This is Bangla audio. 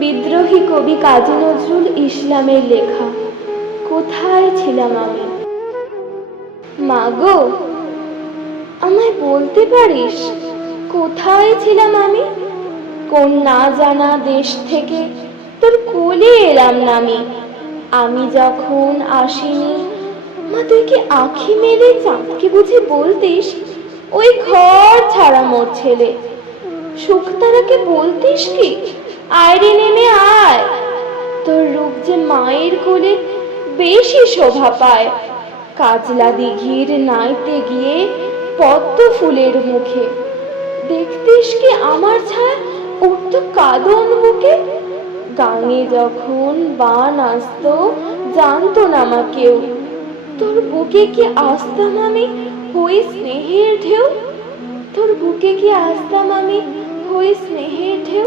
বিদ্রোহী কবি কাজী নজরুল ইসলামের লেখা, কোথায় ছিলাম আমি? মাগো আমায় বলতে পারিস, কোথায় ছিলাম আমি? কোন না জানা দেশ থেকে তোর কোলে এলাম নামি আমি। যখন আসিনি, মা তুই কি আঁখি মেলে চাঁদকে বুঝে বলতিস? ওই ঘর ছাড়া মোর ছেলে। শুকতারাকে বলতিস কি? আয়রে নেমে আয়। তোর রূপ যে মায়ের কোলে বেশি শোভা পায়। কাজলা দিঘির নাইতে গিয়ে পদ্ম ফুলের মুখে। দেখতিস কি আমার ছায়া উঠত কাদন বুকে? গাঙে যখন বান আসতো, জানতো না মা কেউ। তোর বুকে কি আসতাম আমি হই স্নেহের ঢেউ? তোর বুকে কি আসতাম আমি হই স্নেহের ঢেউ?